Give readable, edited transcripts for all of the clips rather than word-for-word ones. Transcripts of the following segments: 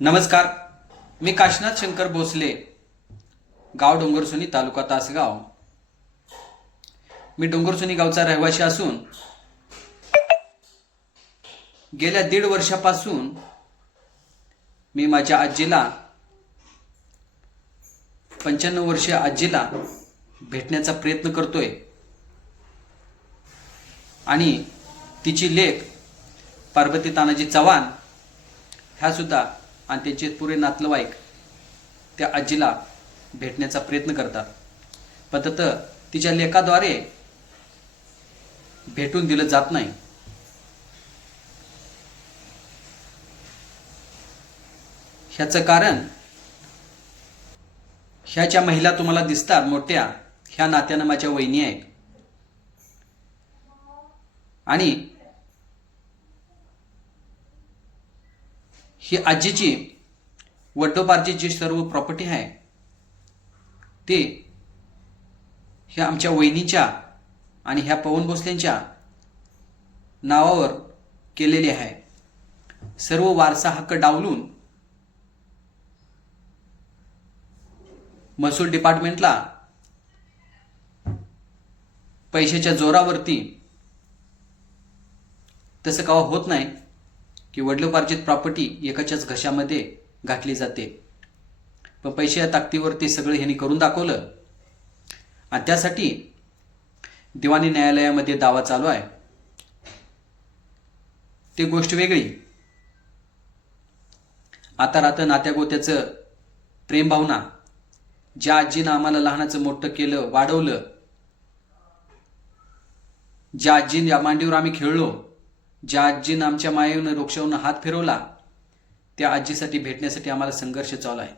नमस्कार. मी काशीनाथ शंकर भोसले, गाव डोंगरसुनी, तालुका तासगाव. मी डोंगरसुनी गावचा रहिवासी असून गेल्या 1.5 वर्षापासून मी माझ्या आजीला 95 वर्षीय आजीला भेटण्याचा प्रयत्न करतोय आणि तिची लेक पार्वती तानाजी चव्हाण ह्या सुद्धा आणि त्यांचे पुरे नातलवाईक त्या आजीला भेटण्याचा प्रयत्न करतात. पण तिच्या लेखाद्वारे भेटून दिलं जात नाही. ह्याचं कारण ह्या ज्या महिला तुम्हाला दिसतात मोठ्या, ह्या नात्यानं माझ्या वहिनी आहेत आणि ही आजीची वडिलोपार्जित जी सर्व प्रॉपर्टी आहे ते ह्या आमच्या वहिनीच्या आणि ह्या पवन भोसलेंच्या नावावर केलेली आहे. सर्व वारसा हक्क डावलून महसूल डिपार्टमेंटला पैशाच्या जोरावरती, तसं कवा होत नाही की वडिलोपार्जित प्रॉपर्टी एकाच्याच घशामध्ये घातली जाते. पण पैशाच्या ताकदीवरती सगळं ह्यांनी करून दाखवलं आणि त्यासाठी दिवाणी न्यायालयामध्ये दावा चालू आहे. ती गोष्ट वेगळी. आता राहतं नात्यागोत्याचं प्रेम भावना. ज्या आजीनं आम्हाला लहानाचं मोठं केलं, वाढवलं, ज्या आजीने या मांडीवर आम्ही खेळलो, ज्या आजीनं आमच्या मायेनं रोक्षावून हात फिरवला, त्या आजीसाठी भेटण्यासाठी आम्हाला संघर्ष चालू आहे.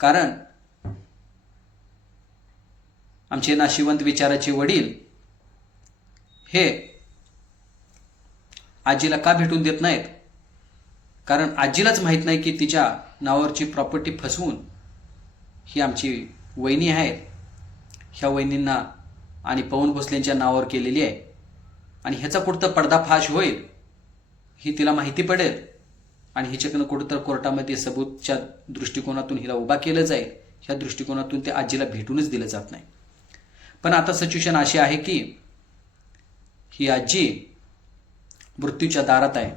कारण आमचे नाशिवंत विचाराचे वडील हे आजीला का भेटून देत नाहीत? कारण आजीलाच माहीत नाही की तिच्या नावावरची प्रॉपर्टी फसवून ही आमची वहिनी आहेत, ह्या वहिनींना आणि पवन भोसलेंच्या नावावर केलेली आहे. आणि ह्याचा कुठं पर्दाफाश होईल ही तिला माहिती पडेल आणि हिच्याकडनं कुठं तर कोर्टामध्ये सबूतच्या दृष्टिकोनातून हिला उभा केलं जाईल. ह्या दृष्टिकोनातून ते आजीला भेटूनच दिलं जात नाही. पण आता सिच्युएशन अशी आहे की ही आजी मृत्यूच्या दारात आहे.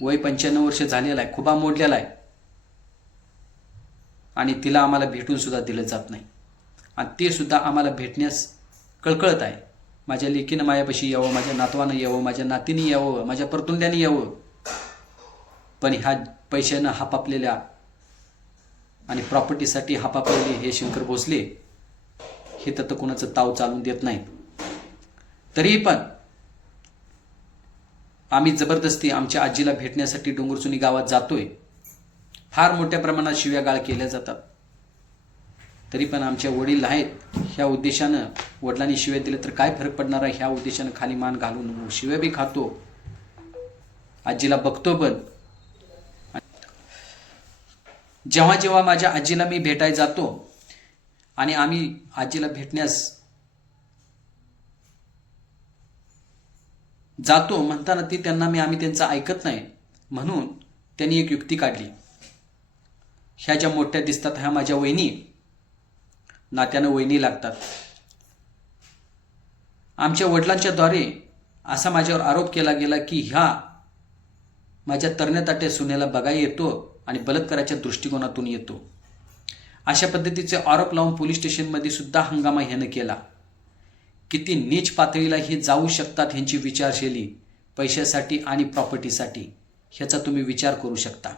वय 95 वर्ष झालेलं आहे, खुबा मोडलेला आहे आणि तिला आम्हाला भेटून सुद्धा दिलं जात नाही. आणि ते सुद्धा आम्हाला भेटण्यास कळकळत आहे. माझ्या लेकीनं मायापाशी यावं, माझ्या नातवानं यावं, माझ्या नातीने यावं, माझ्या परतुंड्याने यावं. पण ह्या पैशानं हापापलेल्या आणि प्रॉपर्टीसाठी हापापलेले हे शंकर भोसले हे तर कोणाचं ताव चालून देत नाहीत. तरीही पण आम्ही जबरदस्ती आमच्या आजीला भेटण्यासाठी डोंगरचुनी गावात जातोय. फार मोठ्या प्रमाणात शिव्यागाळ केल्या जातात. तरी पण आमच्या वडील आहेत, ह्या उद्देशानं वडिलांनी शिव्या दिले तर काय फरक पडणार आहे ह्या उद्देशानं खाली मान घालून शिव्या बी खातो, आजीला बघतो. पण जेव्हा जेव्हा माझ्या आजीला मी भेटायला जातो आणि आम्ही आजीला भेटण्यास जातो म्हणताना ती त्यांना आम्ही त्यांचं ऐकत नाही म्हणून त्यांनी एक युक्ती काढली. ह्या ज्या मोठ्या दिसतात ह्या माझ्या वहिनी, नात्यानं वहिनी लागतात. आमच्या वडिलांच्या द्वारे असा माझ्यावर आरोप केला गेला की ह्या माझ्या तरण्याताट्या सुनेला बघायला येतो आणि बलात्काराच्या दृष्टिकोनातून येतो. अशा पद्धतीचे आरोप लावून पोलीस स्टेशनमध्ये सुद्धा हंगामा ह्यानं केला. किती नीच पातळीला हे जाऊ शकतात ह्यांची विचारशैली पैशासाठी आणि प्रॉपर्टीसाठी, ह्याचा तुम्ही विचार करू शकता.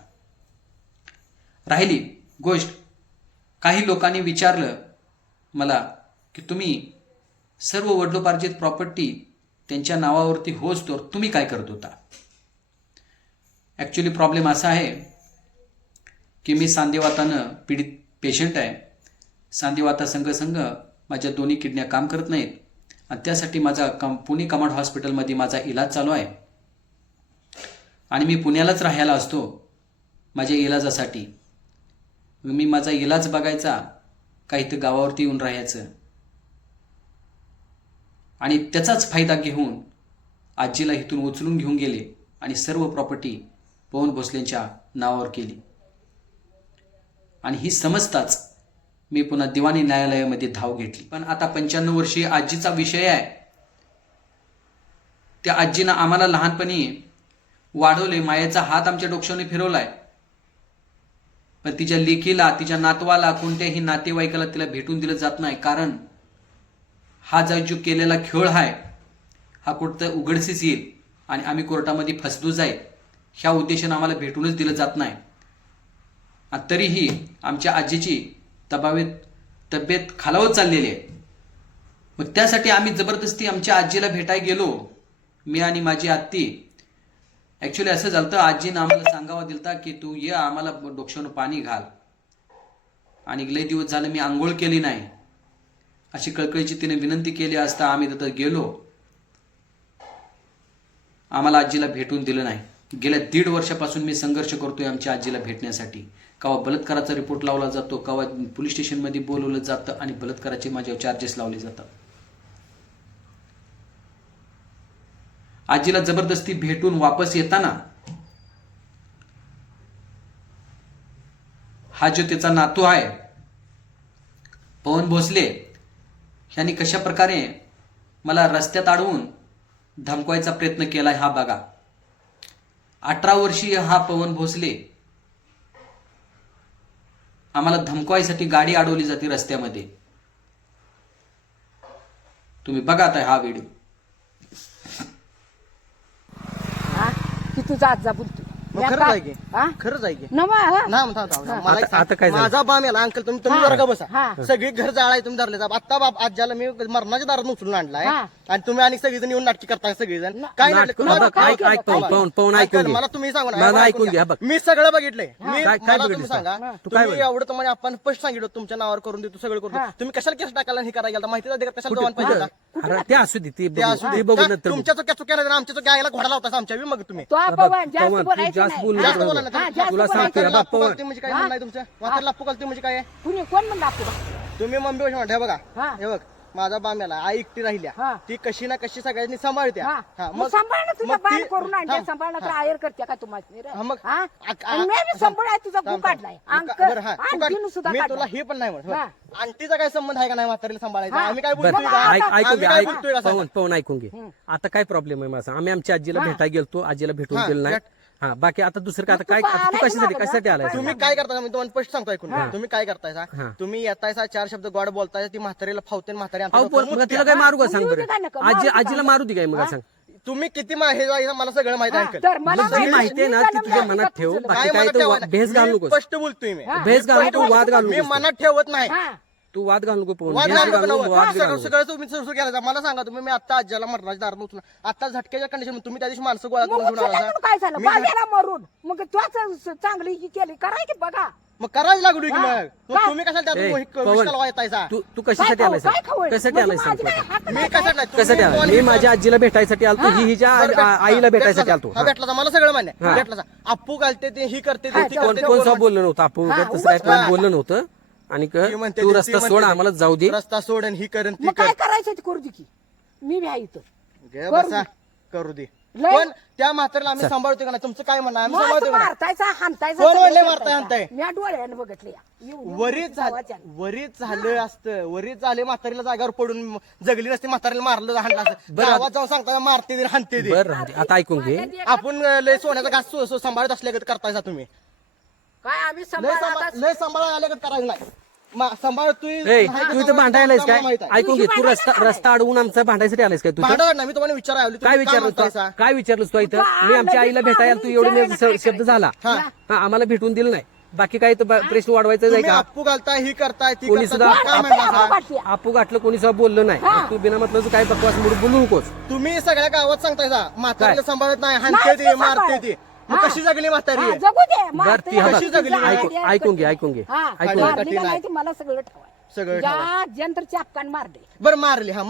राहिली गोष्ट, काही लोकांनी विचारलं मला की तुम्ही सर्व वडिलोपार्जित प्रॉपर्टी त्यांच्या नावावरती होच तर तुम्ही काय करत होता? ॲक्च्युली प्रॉब्लेम असा आहे की मी सांधेवातानं पीडित पेशंट आहे. सांधेवाता संघ माझ्या दोन्ही किडन्या काम करत नाहीत आणि त्यासाठी माझा पुणे कमांड हॉस्पिटलमध्ये माझा इलाज चालू आहे. आणि मी पुण्यालाच राहायला असतो माझ्या इलाजासाठी. मी माझा इलाज बघायचा का इथं गावावरती येऊन राहायचं आणि त्याचाच फायदा घेऊन आजीला इथून उचलून घेऊन गेले आणि सर्व प्रॉपर्टी पवन भोसलेंच्या नावावर केली. आणि ही समजताच मी पुन्हा दिवाणी न्यायालयामध्ये धाव घेतली. पण आता 95 वर्षीय आजीचा विषय आहे. त्या आजीनं आम्हाला लहानपणी वाढवले, मायेचा हात आमच्या डोक्याने फिरवलाय. पण तिच्या लेकीला, तिच्या नातवाला, कोणत्याही नातेवाईकाला तिला भेटून दिलं जात नाही. कारण हा जो केलेला खेळ आहे हा कुठं उघडकीस येईल आणि आम्ही कोर्टामध्ये फसलो जाईल ह्या उद्देशाने आम्हाला भेटूनच दिलं जात नाही. आणि तरीही आमच्या आजीची तब्येत खालावत चाललेली आहे. मग त्यासाठी आम्ही जबरदस्ती आमच्या आजीला भेटायला गेलो, मी आणि माझी आत्ती. ॲक्च्युली असं झालं, आजीनं आम्हाला सांगावा दिलता की तू ये, आम्हाला डोक्यानं पाणी घाल. आणि लय दिवस झालं मी आंघोळ केली नाही अशी कळकळीची तिने विनंती केली असता आम्ही तिथं गेलो. आम्हाला आजीला भेटून दिलं नाही. गेल्या 1.5 वर्षापासून मी संघर्ष करतोय आमच्या आजीला भेटण्यासाठी. कवा बलात्काराचा रिपोर्ट लावला जातो, कवा पोलीस स्टेशनमध्ये बोलवलं जातं आणि बलात्काराचे माझ्यावर चार्जेस लावले जातात. आजीला जबरदस्ती भेटून वापस येताना हा जो त्याचा नातू आहे पवन भोसले यांनी कशा प्रकारे मला रस्त्यात अडवून धमकवायचा प्रयत्न केलाय हा बघा. 18 वर्षीय हा पवन भोसले आम्हाला धमकवायसाठी गाडी अडवली जाते रस्त्यामध्ये. तुम्ही बघा आता हा व्हिडिओ. की तुझा आजा बोलतो खरंच आहे की? खरंच आहे की? आता काय झालं? माझा बाम याला अंकल तुम्ही जरा का बसा. हा. सगळी घर जाळाय तुम्ही धरले. आता बाप आज्याला मी मरणाच्या दारात उचलून आणलाय हा. आणि तुम्ही आणि सगळेजण येऊन नाटकी करताय सगळेजण. काय नाटक- नाटक? बघ, काय ऐक केलं? ऐक पाहून पाहून ऐकून अंकल, घे. मला तुम्ही सांगा मला ना, ऐकून घ्या बघ. मी सगळं बघितलंय. काय- काय मला तुम्ही बघितलंस? सांगा, तू काय तुम्ही एवढं तुम्हाला आपण स्पष्ट सांगितलं तुमच्या नावावर करून देतो सगळं करून देतो. तुम्ही कशाला केस टाकायला हे करायला गेला? माहिती अधिकार कशाला जबान पाहिजे होता? अरे ते असू दे, ते ते असू दे. बघू का? नंतर बघू. तुमच्या चुक्या चुक्या नाही, आमच्या चुक्या आईला घोडा लावता आमच्या मग तुम्ही तो बघ, पवन जास्त पवन, तू बोलायचं जास्त नाही. बोलू जास्त नको. बोला ना. हा, जास्त तुला बोलायचं सांगतोय नाही. बा, लापू पवन. घालते म्हणजे काय म्हणणं आहे तुमचं? म्हातारी लापू घालते म्हणजे काय आहे? कुणी कोण म्हणलं आपलं? तुम्ही मम्मी म्हणते हे बघा, हा. हे बघ माझा बाम्याला आई एकटी हा. राहिल्या, ती कशी ना कशी सगळ्यांनी सांभाळत्या. हा. हा, मग सांभाळ ना तुझा मग ती- बाण करून आणते, हा. सांभाळणं तर आयर करते का तुम्हाला रे? हा, मग हा? आ- आणि मी बी सांभाळाय तुझा गु काढलाय बरं, हा, तू काढ. आणखीन सुद्धा मी तुला काढलाय. हे पण नाही म्हणत. हा. आंटीचा काय संबंध आहे का नाही म्हातारीला सांभाळायचा? हा. आम्ही काय बरं, बोलतोय मग का? आता- ऐकून आम्ही घे, काय ऐक बोलतोय का सांगा? पवन ऐकून घे. आता काय प्रॉब्लेम आहे माझा? आम्ही आमच्या आजीला हा. भेटायला गेलतो, आजीला भेटून हा, दिलं नाही. भेट. हा, बाकी आता दुसरं काय? आता तू काय आलाय तू कशासाठी का कशासाठी मागं? आलाय? तुम्ही काय करताय? मी तुम्हाला स्पष्ट सांगतो ऐकून. हा. तुम्ही काय करताय सा? हा. तुम्ही येतायसा 4 शब्द गोड बोलताय, ती म्हातारीला फावते म्हातारी आमच्या अहो डोक्यावर मग मुतते. तिला काय मारू का सांग मग बरं? येऊ दे काय नका, मारू आजी दे आजीला काय? मारू दे काय मग हा? सांग. तुम्ही किती हे आहे मला सगळं माहिती आहे अंकल. तर मला जी माहिती आहे ना ती तुझ्या मनात ठेव. बाकी काय काय मनात तर ठेवायचं? भेस घालू मी नकोस. स्पष्ट बोलतोय मी. हा. भेस घालू नको, वाद घालू मी नकोस. मनात ठेवत नाही. हा. तू वाद घालू नको पवन. वाद भेस घालू घालू नको, नको, वाद सगळं घालू सगळं तुम्ही सुरू केलं. मला सांगा तुम्ही, मी आता आज्याला मरणाच्या दारात उचलून आता झटक्याच्या कंडिशन तुम्ही त्या दिवशी माणसं गोळा मग करून घेऊन आला उचलल्यातून काय झालं? मी- बागेला मरून मग त्वाच चांगली ही केली करायची बघा. मग करायला लागू की हा. मग मग का? तुम्ही कशाला ए, त्यातून पवन, विषयाला वायतायसा? तू कशासाठी काय आलाय खाऊ? सांग? काय खाऊ? कशासाठी म्हणजे आलाय सांग माझी तू? काय हक्क मी नाही कशाला का? नाही? कशासाठी तुम्ही आलाय? कोण मी माझ्या आजीला भेटायसाठी आलतो, ही हिच्या बरं, आईला भेटायसाठी आलतो. हा भेटला मला सगळं मान्य आहे. हा. भेटला अप्पू घालते ते ही करते ते हा, ती कोण- करते कोण ते कोण बोललं नव्हतं आपण हा, तसं काय उगाच- कोण बोललं नव्हतं. आणि ती म्हणते तू ती रस्ता म्हणते सोड, ती. आम्हाला जाऊ दे. रस्ता सोड आणि ही करण ती मग कर. काय करायचं ते करू दे की मी बी आहे इथं. घे करू बसा दे. करू दे. लय- पण त्या म्हातारीला आम्ही सांभाळतो का नाही? तुमचं काय म्हणणं आहे? आम्ही मग सांभाळतो का नाही? मारतायचा हाणतायचा कोण सगळं म्हणले करतायचा. मारताय, हाणताय? मी डोळ्यानं बघितले वरीच झालं असतं, वरीच झाले म्हातारीला जागेवर पडून जगली नसती, म्हातारीला मारलं हाणलं असतं. बरं. गावात जाऊन सांगता मारते दे हाणते दे. बरं राहू दे. आता ऐकून घे. आपण लय सोन्याचा घास सांभाळत असल्यागत करतायसा तुम्ही. काय आम्ही लय सांभाळा लय सांभाळा आल्यागत करायचं नाही. सांभाळ तू ए, तू इथं भांडायलायस काय? माहित आहे. ऐकून घे. तू तुझी रस्ता भांडायला रस्ता अडवून आमचा भांडायसाठी आलायस काय तू इथं? भांडण नाही, मी तुम्हाला विचारायला काय विचारलं तू? काय विचारलंस तू इथं? मी आमच्या आईला भेटायला तू एवढं विचारायला काय शब्द झाला. हा. हा, आम्हाला भेटून दिलं नाही. बाकी काय तर प्रश्न वाढवायचं आहे तुम्ही का? अप्पू घालताय ही करताय ती कोणी करताय. सुद्धा काय म्हणला सा? आपू गाठलं कोणी सुद्धा बोललं नाही. हा. तू बिना म्हटलं काय बकवास मूड बोलू नकोस. तुम्ही सगळ्या गावात सांगताय सा म्हातारीला काय? सांभाळत नाही, नाही हाणते ते ती मारते सांभाळत. ती. मग हा. कशी जगली म्हातारी? जगू दे बरं ती हा बघ. कशी जगली? ऐकून घे, ऐकून घे. ऐकून घे. ऐकून घे. मला सगळं ठेवा सगळं ठेवा. या जंत्र चापकान मारले बरं मारली हा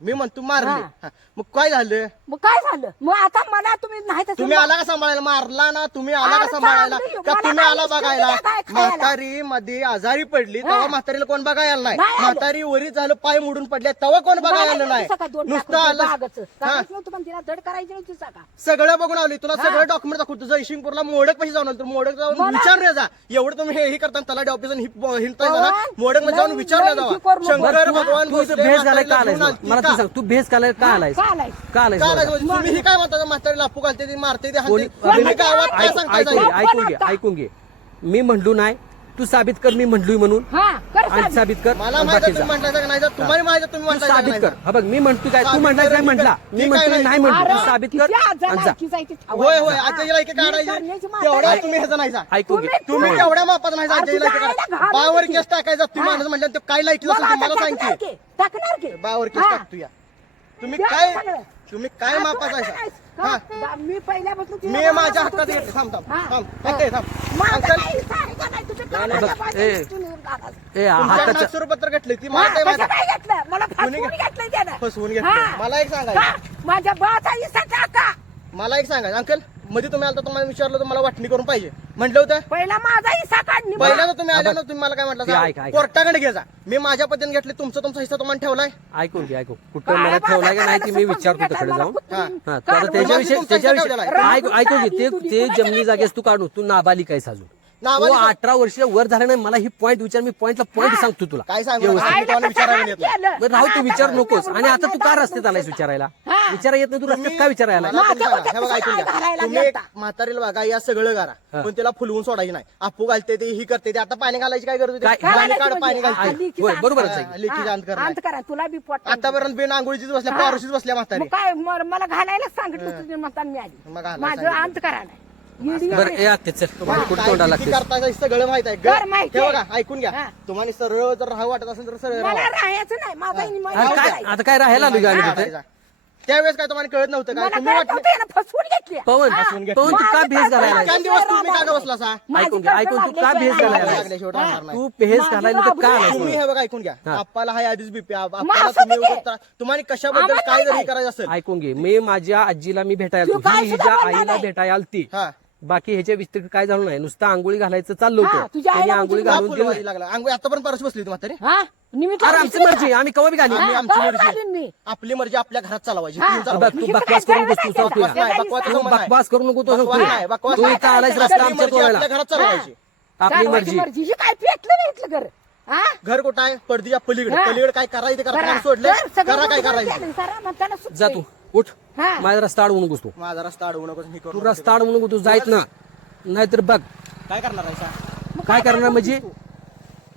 मी म्हणतो मारली हा. हा. मग काय झालं मग काय झालं मग आता मला तुम्ही नाही तसं तुम्ही आला का सांभाळायला मारला ना तुम्ही आला का अरे सांभाळायला चालतंय, का मला तुम्ही काय आला इष्ट बघायला दिलं काय खायला? म्हातारी मध्ये आजारी पडली तेव्हा म्हातारीला कोण बघायला नाही नाही आलं. म्हातारी वरी झालं पाय मोडून पडले तेव्हा कोण बघायला नाही नुसतं आलं नव्हतं तिला धड करायची नव्हती सका सगळं बघून आली तुला सगळं डॉक्युमेंट दाखवतो तुझं इशिंगपूरला मोडक पैसे जाऊन आलं तर मोडक जाऊन विचारले जा एवढं तुम्ही हे करता तलाठी ऑफिस हिंडताय ना मोडक मध्ये जाऊन विचारले लय जावा करू नको. शंकर भगवान तू बसले, भेस घालाय का म्हातारीला आलायस घेऊन आलती मला का? तू सांग तू भेस घालाय का आलायस का आलायस? का आलायस काय बरं? नाही, तुम्ही ही काय म्हणता म्हातारीला अपू घालते ती मारते ती कोणी हाणते तुम्ही गावात काय ऐक- सांगताय ऐकून घे जाईल? ऐकून घे ऐकून घे मी म्हणलो नाही तू साबित कर मी म्हणलोय म्हणून हा कर आणि साहेब. साबित कर मला आणि माहिती बाकीचा. तुम्ही म्हटलं का नाही तुम्हाला माहिती तुम्ही तू म्हटलं साबित कर हा बघ मी म्हणतो काय तू म्हणलाय काय म्हटला मी म्हणतो नाही म्हणतो अरे, तू साबित कर किती आज आणि जा लायकी जायची ठाव होय आहे. होय आजच्या इथे काढायची करण्याची मात्र तेवढ्या आहे. तुम्ही ह्याचा नाही जा. ऐकून घे तुम्ही तेवढ्या मापात नाही अरे, आजच्या तुझ्या इथे आईला घालायची. बावर केस टाकायचा तुम्ही हा. माणूस म्हटलं ते काय लाईटलं मग असेल आता तुम्हाला टाकणार सांगते की? टाकणार की? बावर केस हा. टाकतो या तुम्ही द्या काय सगळं. तुम्ही काय हा, मापात तू आहे काय हा हा, मी पहिल्यापासून तिला मी माझ्या मारत हक्कात होते. घेतले थांब थांब हा. थांब हा. थांब थांब माझं अंकल काही सांगायचं नाही, तुझ्या नाही, कानाच्या बघ, बाजूला ए. तू नेऊन घालास. ए तुमच्या हाताचं नागसूर पत्र घेतले ती हा, मला काय कसं माहिती काय घेतलं? मला फसवून कोणी घेतलंय त्यानं. फसवून घेतलं हा. मला एक सांगायचं का? माझ्या बाचा हिस्सा टाका. मला एक सांगायचं अंकल मध्ये तुम्ही आलता तुम्हाला विचारलं तर मला वाटणी करून पाहिजे म्हटलं होतं पहिला माझा हिस्सा काढ निभा. पहिल्यांदा तुम्ही आले ना तुम्ही मला काय ते ऐक, म्हटलं ऐक. कोर्टाकडे घे जा मी माझ्या पद्धतीने घेतले तुमचा हिस्सा तुम्हाला ठेवलाय ऐकून घे ऐकून कुठं मला ठेवलाय का नाही ते मी विचारतो तिकडे जाऊन हा. हा तर आता त्याच्याविषयी तुमचा हिस्सा त्याच्याविषयी ठेवलेला ऐकून घे ते जमिनी जागेस तू काढू तू नाबालिक आहेस अजून नाबालिक- तू 18 वर्ष वर झाला नाही मला ही पॉईंट विचार मी पॉईंटला पॉईंट सांगतो तुला काय सांगू व्यवस्थित. नका. आईला कसं विचारायला काय येत नाही. केलं? बरं राहू तू हा, विचार आता नकोस मला आणि आता तू का बोलायला रस्त्यात आलायस विचारायला हा. विचारा येत नाही तू रस्त्यात का विचारायला मला माझ्या तुम्ही सांगा, डोक्यात हे बघा, ऐकून कसं घ्या. घालायला तुम्ही गेलता? म्हातारीला बघा या सगळं करा पण तिला फुलवून सोडायची नाही आपू घालते ते ही करते ते आता पाणी घालायची काय गरज होती काय? पाणी काढ म्हणजे? पाणी हा, घालते लिकीचं होय, अंत बरोबरच करा. आहे. लिकीचं हा, अंत करा. अंत करा तुला बी पोट आतापर्यंत बिन आंघोळीचीच बसल्या हा. पारुशीच बसल्या म्हातारी मग काय मला घालायला सांगितलं तुझ्या मतान मी मग आली घालायला माझं सांगितलं. अंत करा नाही येडी बरं ए आत्ते चल तुम्हाला कुठं काय तोंडाला किती लागतेस करताय हे सगळं माहित आहे कर माहिती हे आहे. बघा ऐकून घ्या हा. तुम्हाला सरळ जर राहावं वाटत असेल तर सरळ मला राहा. राहायचं नाही माझा अरे काय आता काय राहायला आलो आम्ही हा. तिथे त्यावेळेस काय तुम्हाला कळत नव्हतं काय मला तुम्ही कळत वाटलं नव्हतं यानं फसवून घेतली पवन हा. फसवून घेतली. पवन तू का भेस घालायला इतक्या दिवस तुम्ही का बसला सा ऐकून घे ऐकून तू का भेस घालायला लागल्याशिवाय राहणार नाही. तू भेस घालायला तर का आलास तुम्ही हे बघा ऐकून घ्या हा. आप्पाला हाय आधीच बीपी आपल्याला असं तुम्ही किती? उगाच तुम्हाला कशाबद्दल आम्हाला काय जरी काय? करायचं असेल ऐकून घे मी माझ्या आजीला मी भेटायला तू आलतो. काय ही सुद्धा हिच्या बोलला आईला नाही. भेटायला आलती हा बाकी ह्याच्या व्यतिरिक्त काय झालं नाही नुसतं आंघोळी घालायचं चाललो हा, होतं तुझ्या त्यांनी आईला आंघोळी तुझ्या घालून फुलवारी दिली लागला आतापर्यंत परत बसली होती म्हातारी हा निमित्त अरे आमची मर्जी आम्ही कवा बी घाली हा. आमची काय मर्जी घालीन मी? आपली मर्जी आपल्या घरात चालवायची हा. तुम्ही चालवा. बघ तू बकवास करू नको तू सांगतो बकवास नाही, बकवास तू संबंध नाही. बकवास करू नको तू बकवास नाही, बकवास तू नाही. इथं आलायस आपली रस्ता आमच्या मर्जी तोडायला आपल्या घरात चालवायची आपली चालवायची मर्जी ही काय पेटलं नाही इथलं घर हा घर कुठं आहे पडदीच्या पलीकडे हा. पलीकडे काय करायचं ते करा. करा सोडलं कर, सगळं करा काय बरोबर करायचं केलं. करा, मग त्याला सुट्टी. जा तू उठ हा. माझा रस्ता अडवू नकोस तू माझा रस्ता अडवू नकोस मी करू तू नको. रस्ता अडवू नको तू जायत ना नाहीतर बघ काय करणार आहे सा? मग काय करणार करतो म्हणजे तू?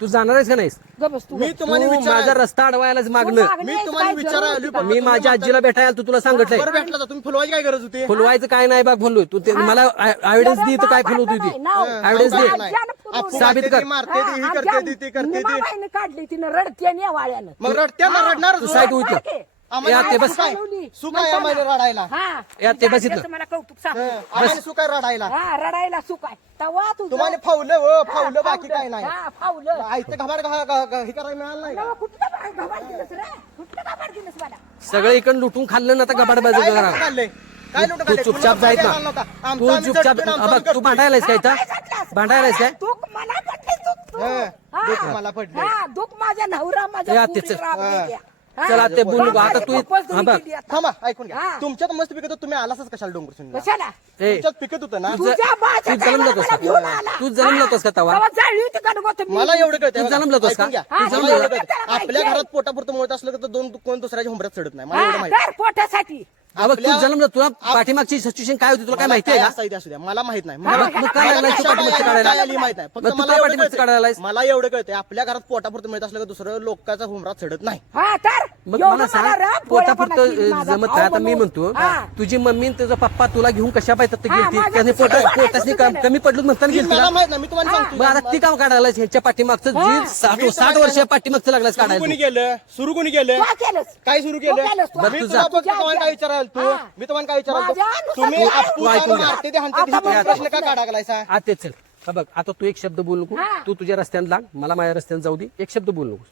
तू जाणार आहेस का नाहीस गप बस तू. मी तुम्हाला तू विचारायला- माझा रस्ता अडवायलाच तू मागणं मागणी मी यायची तुम्हाला काय विचारायला जरूर आलोय होती पण का? मी माझ्या आजीला भेटायला तू तुला सांगितलंय बरं भेटला तर तुम्ही फुलवायची काय गरज होती फुलवायचं काय नाही बघ फुलू तू ते मला एव्हिडन्स दे तर काय फुलवतो नाही, ती नाव. एव्हिडन्स दे आज्यानं फुलवलं. आपू साबित घालते कर. ती, मारते ती, ही हा, करते ती, ती करते ती निमाबाईनं काढली तिनं रडते आणि या वाळ्यानं मग रडत्यांना रडणार तू साईड होईल रडते. आम्हाला या, ते बस. सुख आहे. सुख आहे आम्हाला रडायला हा या, ते बस इथं. त्याचं मला कौतुक सांग आम्हाला सुख आहे रडायला हा रडायला सुख आहे तवा तुझं तुम्हाला फावलं हो फावलं बाकी काय नाही हा फावलं आयतं घबाड हे करायला मिळालं नाही का? नवा कुठलं घबाड दिलंस रे कुठलं घबाड दिलंस मला सगळं इकडून लुटून खाल्लं ना आता गबाड बाजू काय करा लुटून खाल्लंय? काय लुटून तू खाल्लंय? चुपचाप तुम्हाला जायत काय ना घालू नका. तू आमचं आम्ही चुपचाप चटकन, आमचं बघ आम्ही तू करतो. भांडायलायस काय काय इथं झाडलास? भांडायलायस काय दुःख मला पडले दुःख हा, दुःख मला पडले. हा दुःख माझ्या नवरा माझ्या या, पोरी तेच. राबले त्या. हा. चला ते बोलू नको. आता तू खूपच हा बघ केली आता. थांबा ऐकून घ्या हा. तुमच्यात मस्त पिकत होतं, तुम्ही आलासच कशाला डोंगर सुनीला? कशाला ए तुमच्यात पिकत होतं ना तुझ्या बाच्या तू जन्मला टायमाला होतास का? मला घेऊन आला. तू जन्मला होतास का तेव्हा? तेव्हा जाळली होती का नको तुम्ही? मला एवढं कळतंय तू बघा. जन्मला होतास का? ऐकून घ्या. हा, मला जन्मला एवढं होता. कळतंय. त्याला आपल्या माहिती घरात पोटापुरतं मुळत असलं तर कोण दुसऱ्याच्या हुंबऱ्यात चढत नाही मला एवढं हा, माहिती तर पोटासाठी हा बघ तू आपल्या- जन्मला तुला पाठीमागची सिच्युएशन काय होती तुला काय माहिती आहे का असायचं असू द्या मला माहित नाही हा, मला- मग काय मला लागलाय तू कशाला पाठीमागचं काढायला? काय आली माहित नाही फक्त मग तू मला का एवढं पाठीमागचं कळतंय. काढायला आहेस? मला एवढं कळतंय आपल्या घरात पोटापुरतं मिळत असलं तर दुसरं लोकांचा हुंबरा चढत नाही हा तर मग एवढं मला सांग राग गोळ्यापणा पोटापुरतं केली माझा जमत भाऊ नाही आता मी म्हणून. म्हणतो हा. तुझी मम्मी आणि तुझा पप्पा तुला घेऊन कशा पाहिजे हा, गेलती माझ्या त्याने सगळं पोटासनी केलं. कमी पडलं म्हणताना ती गेलती मला का माहित नाही मी तुम्हाला हा. सांगतो मग आता ती काम काढायला ह्याच्या पाठीमागचं हा. जी 60 वर्ष पाठीमागचं लागलास सुरू कोणी काढायला केलं सुरू कोणी केलं तू केलंस काय सुरू तू केलं केलंस तू. मी तू तुला जा. फक्त तुम्हाला काय विचाराल तू हा. मी तुम्हाला काय विचाराल माझ्यानुसार तुम्ही तू आपू ऐकून घ्या. मारते ते हाणते ते आता तुम्ही बघ, प्रश्न का बघ. काढा लागलायसा आता चल हा बघ आता तू एक शब्द बोल नको हा. तू तुझ्या रस्त्याने लाग मला माझ्या रस्त्याने जाऊ दे एक शब्द बोल नको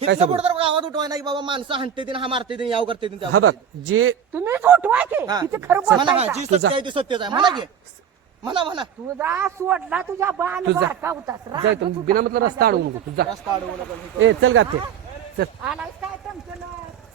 हिथलं पुढं तर गावात उठवाय नाही बाबा माणसं हाणते दिन हा मारते दिन याव करते दिन हा बघ जे तुम्हीच उठवा की हा. तिथे खरं म्हणा हा, बोलायचं. जी सत्य आहे ती सत्यच आहे म्हणा की म्हणा तुझा सोडला तुझ्या बाण तुझा बारका होतास जाय तू बिना मतलब रस्ता अडवू नको तुझा रस्ता अडवू नका. ए चल गाते चल आलायस काय टमटम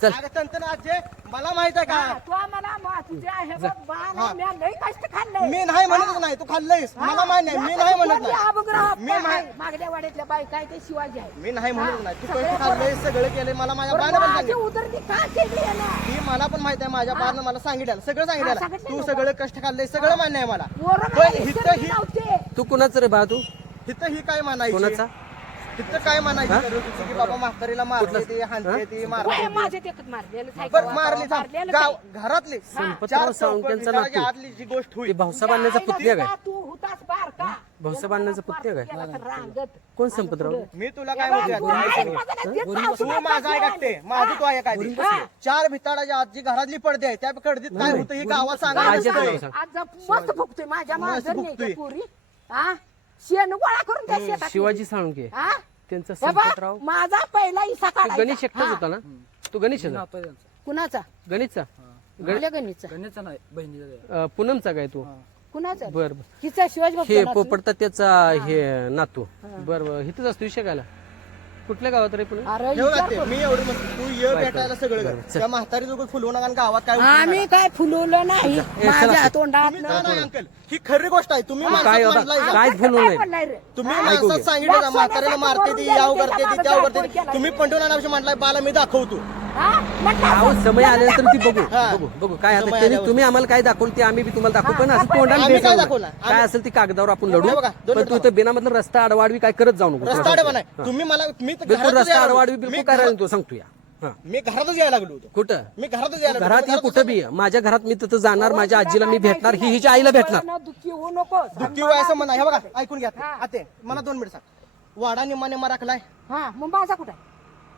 चल अगं तंतन आजे मला माहित आहे का तू आम्हाला तुझे आहे बघ बाण मी लई कष्ट खाल्लंय मी नाही म्हणत नाही तू खाल्लंयस मला मान्य आहे मी नाही म्हणत नाही मी नाही मागल्या वाड्यातल्या बाई काय ते शिवाजी आहे मी नाही म्हणत नाही तू पैसे खाल्लंय सगळं केलंय मला माझ्या बाण पण माझी सांगितलं उदरती का केली आहे ना ती मला पण माहित आहे माझ्या बाण मला सांगितलं सगळं हा, सांगितलं सांगितलं तू ना. सगळं कष्ट खाल्लंय सगळं मान्य आहे मला पोरं पण मला हिथं विसरली ही नव्हते. तू कुणाचं रे बा तू हिथं ही काय म्हणायची कोणाचा तिथं काय म्हणायची गरज होती की बाबा म्हातारीला मारते ती हाणते ती होय, मारते माझ्या देखत मारलेलं आहे. बर मारली थांब. मारलेलं गाव आहे. घरातली संपतराव साळुंक्यांचा भिकाराच्या नातू. आतली जी गोष्ट ते होईल भाऊसाहेब आणण्याचा पुतण्या काय तू होतास बारका. भाऊसाहेब आणण्याचा पुतण्या काय त्याला तर रांगत. कोण संपतराव मी तुला काय तू म्हणतो आहे, माझं नाही, ते तू सासूबाई माझा आहे टाकली. का ते माझं तू आहे काय ते? चार भिताडाच्या आत जी घरातली पडदे आहे त्या कडदीत काय होतं हे गावात सांगायला आजी नसतंय. नाव सांग. आज मस्त फुकतोय माझ्या मस्त मांजर नाही फुगतोय. का पुरी हा शेण गोळा करून त्या शेतात शिवाजी साळुंके हा त्यांचा हे बघ, संपतराव माझा पहिला इसा तू गणेश काढायचा एकटाच होता ना तू गणेश आहे ना? कुणाचा गणेशचा आपल्या गणितचा पूनमचा काय तू कुणाचा बर बर हिचा शिवाजी हे बापू पोपटता त्याचा हे नातू बर बर इथंच असतो विषय गायला कुठल्या गावात रे पुणे अरे ठेव लागते मी एवढं म्हणतो तू ये भेटायला सगळं कर. त्या म्हातारी लोक फुलवू नका आणि गावात काय उपयोग आम्ही काय फुलवलं नाही माझ्या तोंडात तुम्ही जा नाही अंकल ही खरी गोष्ट आहे तुम्ही काय माणसात होता? म्हणलाय जा. काय बोलू नाही तुम्ही माणसात सांगितलं ना म्हातारीला मारते ती याव करते ती त्याव करते ती. तुम्ही पंटून आणण्याविषयी म्हटलंय बाला मी दाखवतो अहो समय आल्यानंतर ती बघू हा. बघू बघू काय आता समय त्यांनी आल्यावर. तुम्ही आम्हाला काय दाखवलं ते आम्ही बी तुम्हाला दाखवू पण असं तोंडाने आम्ही काय भेटावं दाखवलं? नाही. काय असेल ती कागदावर आपण लढू हे बघा, दोन पण तू मिनिटं इथं बिनामधलं रस्ता आडवाडवी काय करत जाऊ नको रस्ता अडवा नाही तुम्ही मला मी तर बिलकुल घरातच रस्ता यायला आडवाडवी लागलो. बिलकुल करायला तो सांगतो या हा. मी घरातच यायला लागलो होतो कुठं मी घरातच यायला लागलो. घरात या कुठं बी माझ्या घरात मी तिथं जाणार माझ्या आजीला मी भेटणार ही हिच्या आईला भेटणार दुःखी होऊ नको दुःखी वय असं म्हणा हे बघा ऐकून घ्या आते मला 2 मिनिट सांग वाडा निम्मा निम्मा राखलाय हा मग माझा कुठे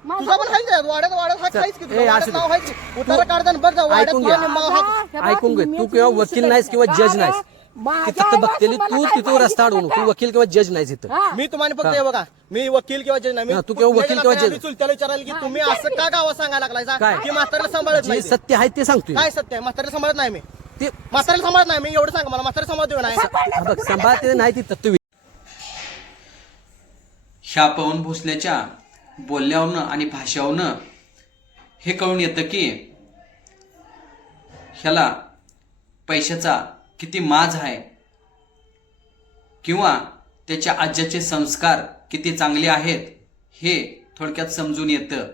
तुझा पण हाय वाड्यात वाड्यात हा काहीच की ए, तुझा असू वाड्यात दे. नाव हाय की उतारा काढताना बघ जा वाड्यात ऐकून घ्या. निम्मा हा ऐकून घे तू किंवा वकील नाहीस किंवा जज नाहीस ती फक्त बघतेली तू तिथं रस्ता अडवू नको तू वकील किंवा जज नाहीस इथं मी तुम्हाला फक्त हे बघा मी वकील किंवा जज नाही हा, तू केव्हा वकील किंवा जज? चुलत्याला विचारायला की तुम्ही असं का गावात सांगायला लागलाय काय? की म्हाताऱ्याला सांभाळत जे नाही सत्य आहे ते सांगतोय काय सत्य आहे म्हाताऱ्याला सांभाळत नाही मी ते म्हाताऱ्याला सांभाळत नाही मी एवढं सांग मला म्हाताऱ्याला सांभाळतो नाही हा बघ सांभाळते नाही ती तत्व ह्या पवन भोसलेच्या बोलण्यावरनं आणि भाषावरनं हे कळून येतं की ह्याला पैशाचा किती माज आहे किंवा त्याच्या आज्याचे संस्कार किती चांगले आहेत हे थोडक्यात समजून येतं.